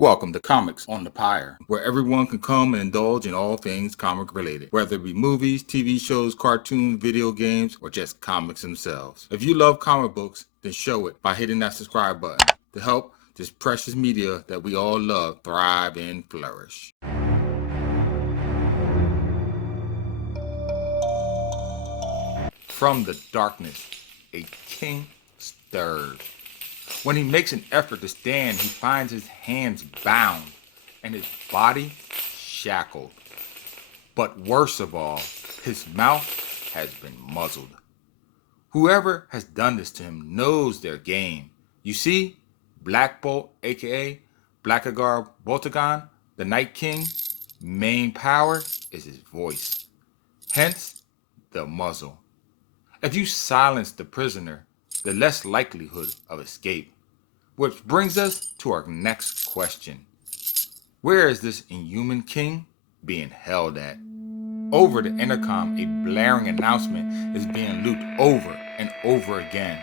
Welcome to Comics on the Pyre, where everyone can come and indulge in all things comic related, whether it be movies, TV shows, cartoons, video games, or just comics themselves. If you love comic books, then show it by hitting that subscribe button to help this precious media that we all love thrive and flourish. From the darkness, a king stirs. When he makes an effort to stand, he finds his hands bound and his body shackled. But worst of all, his mouth has been muzzled. Whoever has done this to him knows their game. You see, Black Bolt, aka Blackagar Boltagon, the Night King, main power is his voice. Hence, the muzzle. If you silence the prisoner, the less likelihood of escape. Which brings us to our next question. Where is this Inhuman king being held at? Over the intercom, a blaring announcement is being looped over and over again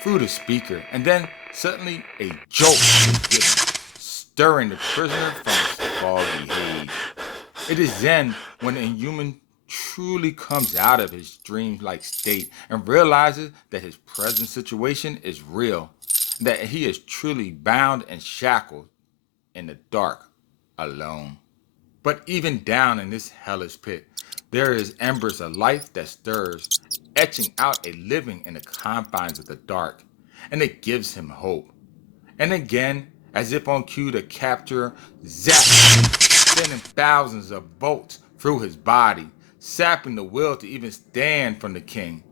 through the speaker, and then suddenly a jolt is given, stirring the prisoner from his foggy haze. It is then when the Inhuman truly comes out of his dreamlike state and realizes that his present situation is real, that he is truly bound and shackled in the dark, alone. But even down in this hellish pit, there is embers of life that stirs, etching out a living in the confines of the dark, and it gives him hope. And again, as if on cue, the capturer zaps, sending thousands of bolts through his body, sapping the will to even stand from the king.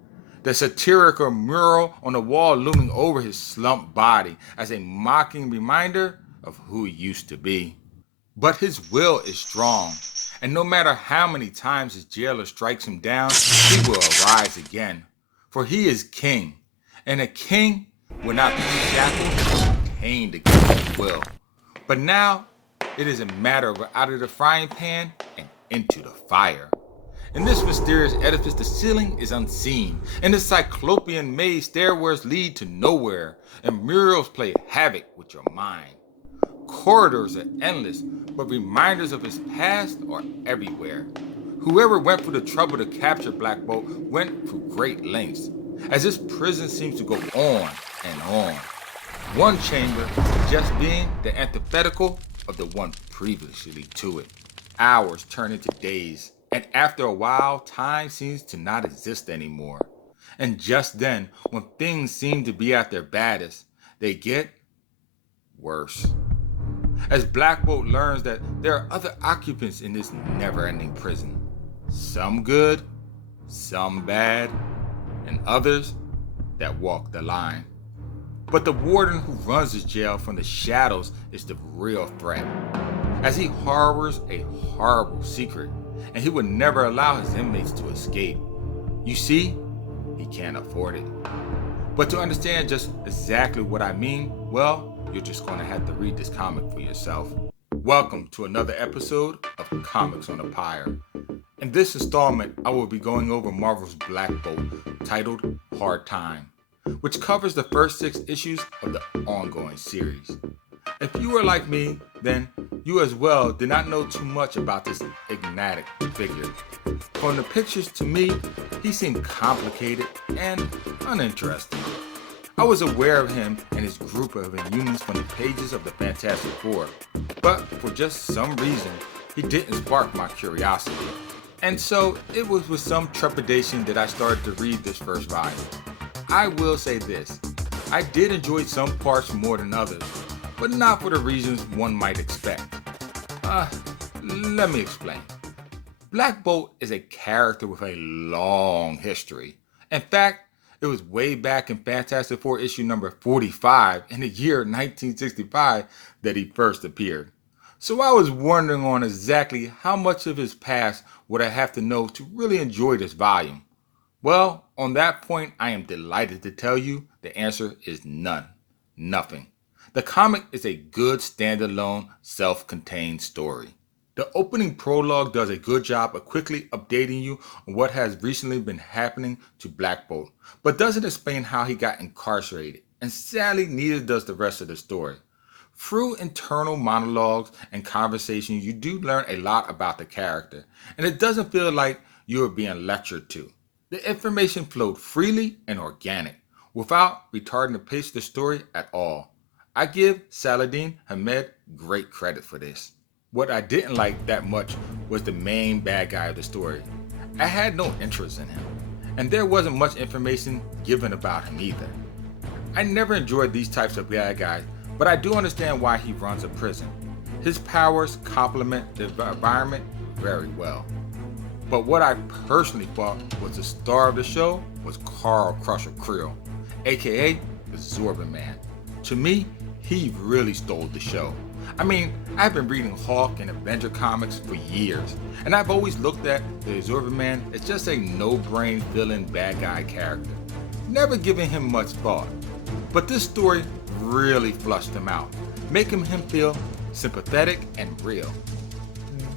The satirical mural on the wall looming over his slumped body as a mocking reminder of who he used to be. But his will is strong, and no matter how many times his jailer strikes him down, he will arise again. For he is king, and a king will not be shackled or chained against his will. But now, it is a matter of out of the frying pan and into the fire. In this mysterious edifice, the ceiling is unseen, and the cyclopean maze stairways lead to nowhere, and murals play havoc with your mind. Corridors are endless, but reminders of his past are everywhere. Whoever went through the trouble to capture Black Bolt went through great lengths, as this prison seems to go on and on. One chamber just being the antithetical of the one previously to it. Hours turn into days, and after a while, time seems to not exist anymore. And just then, when things seem to be at their baddest, they get worse. As Black Bolt learns that there are other occupants in this never-ending prison. Some good, some bad, and others that walk the line. But the warden who runs this jail from the shadows is the real threat, as he harbors a horrible secret, and he would never allow his inmates to escape. You see, he can't afford it. But to understand just exactly what I mean, well, you're just going to have to read this comic for yourself. Welcome to another episode of Comics on the Pyre. In this installment, I will be going over Marvel's Black Bolt, titled Hard Time, which covers the first 6 issues of the ongoing series. If you are like me, then you as well did not know too much about this enigmatic figure. From the pictures to me, he seemed complicated and uninteresting. I was aware of him and his group of Inhumans from the pages of the Fantastic Four, but for just some reason, he didn't spark my curiosity. And so it was with some trepidation that I started to read this first volume. I will say this, I did enjoy some parts more than others, but not for the reasons one might expect. Let me explain. Black Bolt is a character with a long history. In fact, it was way back in Fantastic Four issue number 45 in the year 1965 that he first appeared. So I was wondering on exactly how much of his past would I have to know to really enjoy this volume. Well, on that point, I am delighted to tell you the answer is none. Nothing. The comic is a good standalone, self-contained story. The opening prologue does a good job of quickly updating you on what has recently been happening to Black Bolt, but doesn't explain how he got incarcerated, and sadly neither does the rest of the story. Through internal monologues and conversations, you do learn a lot about the character, and it doesn't feel like you are being lectured to. The information flowed freely and organic, without retarding the pace of the story at all. I give Saladin Ahmed great credit for this. What I didn't like that much was the main bad guy of the story. I had no interest in him, and there wasn't much information given about him either. I never enjoyed these types of bad guys, but I do understand why he runs a prison. His powers complement the environment very well. But what I personally thought was the star of the show was Carl Crusher Creel, aka the Zorba Man. To me, he really stole the show. I mean, I've been reading Hawk and Avenger comics for years, and I've always looked at the Zorba Man as just a no-brain villain bad guy character, never giving him much thought. But this story really flushed him out, making him feel sympathetic and real.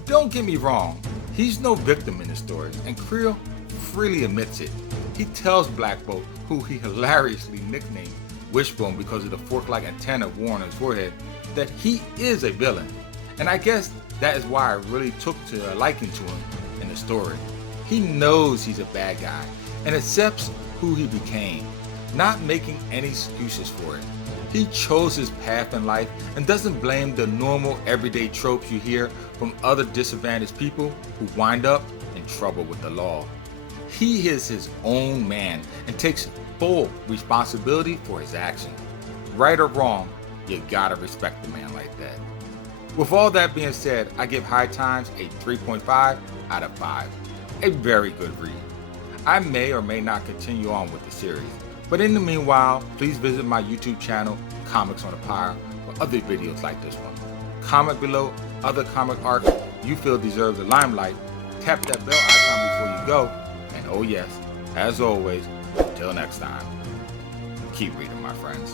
Don't get me wrong, he's no victim in the story, and Creel freely admits it. He tells Black Bolt, who he hilariously nicknamed Wishbone because of the fork-like antenna worn on his forehead, that he is a villain. And I guess that is why I really took to a liking to him in the story. He knows he's a bad guy and accepts who he became, not making any excuses for it. He chose his path in life and doesn't blame the normal everyday tropes you hear from other disadvantaged people who wind up in trouble with the law. He is his own man and takes full responsibility for his actions. Right or wrong, you gotta respect a man like that. With all that being said, I give High Times a 3.5 out of 5. A very good read. I may or may not continue on with the series, but in the meanwhile, please visit my YouTube channel, Comics on the Pyre, for other videos like this one. Comment below other comic arcs you feel deserve the limelight. Tap that bell icon before you go. And oh yes, as always, until next time, keep reading, my friends.